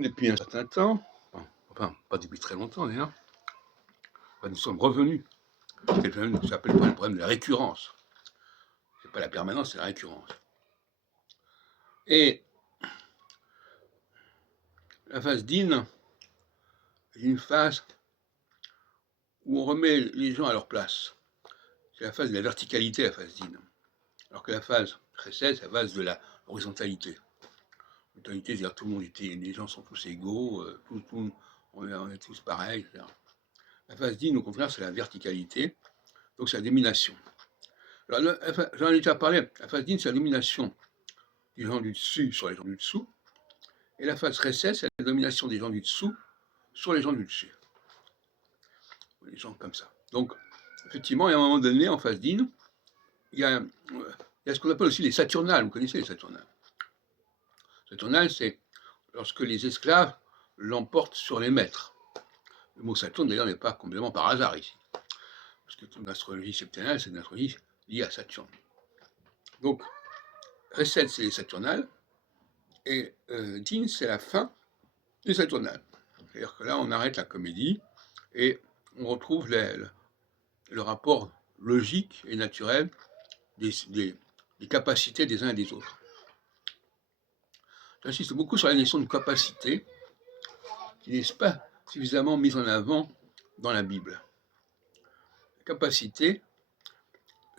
Depuis un certain temps, enfin pas depuis très longtemps d'ailleurs, nous sommes revenus à quelque chose qui s'appelle le problème de la récurrence. C'est pas la permanence, c'est la récurrence. Et la phase d'In est une phase où on remet les gens à leur place. C'est la phase de la verticalité, la phase d'In. Alors que la phase précède, c'est la phase de la horizontalité. L'horizontalité, c'est-à-dire tout le monde était, les gens sont tous égaux, on est tous pareils, etc. La phase d'In, au contraire, c'est la verticalité, donc c'est la domination. Alors, j'en ai déjà parlé, la phase d'In, c'est la domination des gens du dessus sur les gens du dessous, et la phase recette, c'est la domination des gens du dessous sur les gens du dessus. Les gens comme ça. Donc, effectivement, à un moment donné, en phase d'In, il y a ce qu'on appelle aussi les saturnales. Vous connaissez les saturnales? Saturnales, c'est lorsque les esclaves l'emportent sur les maîtres. Le mot Saturne, d'ailleurs, n'est pas complètement par hasard ici. Parce que toute l'astrologie septennale, c'est une astrologie liée à Saturne. Donc, recette, c'est les saturnales, et Din, c'est la fin des saturnales. C'est-à-dire que là, on arrête la comédie, et on retrouve le rapport logique et naturel des capacités des uns et des autres. J'insiste beaucoup sur la notion de capacité, qui n'est pas suffisamment mise en avant dans la Bible. La capacité,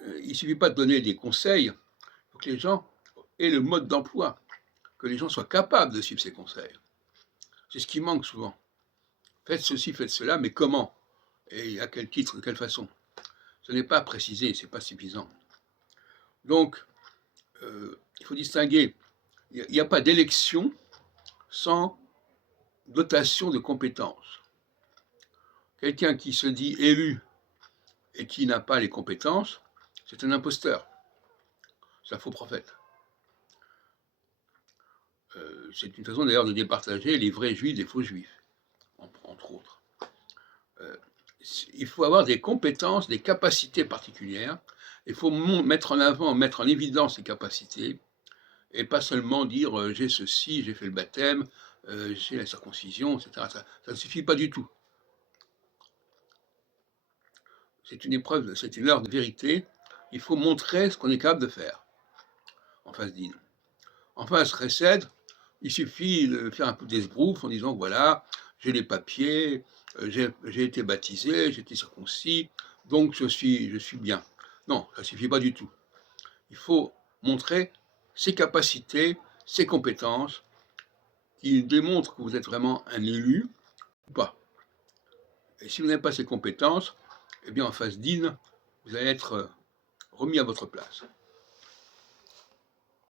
il ne suffit pas de donner des conseils, il faut que les gens aient le mode d'emploi, que les gens soient capables de suivre ces conseils. C'est ce qui manque souvent. Faites ceci, faites cela, mais comment? Et à quel titre, de quelle façon? Ce n'est pas précisé, ce n'est pas suffisant. Donc, il faut distinguer, il n'y a pas d'élection sans dotation de compétences. Quelqu'un qui se dit élu et qui n'a pas les compétences, c'est un imposteur, c'est un faux prophète. C'est une façon d'ailleurs de départager les vrais juifs des faux juifs, entre autres. Il faut avoir des compétences, des capacités particulières, il faut mettre en avant, mettre en évidence ces capacités, et pas seulement dire j'ai ceci, j'ai fait le baptême, j'ai la circoncision, etc. Ça ne suffit pas du tout. C'est une épreuve, c'est une heure de vérité. Il faut montrer ce qu'on est capable de faire en phase d'In. En phase recède, il suffit de faire un peu d'esbrouf en disant voilà, j'ai les papiers, j'ai été baptisé, j'ai été circoncis, donc je suis bien. Non, ça ne suffit pas du tout. Il faut montrer ses capacités, ses compétences, qui démontrent que vous êtes vraiment un élu ou pas. Et si vous n'avez pas ces compétences, eh bien en phase d'In, vous allez être remis à votre place.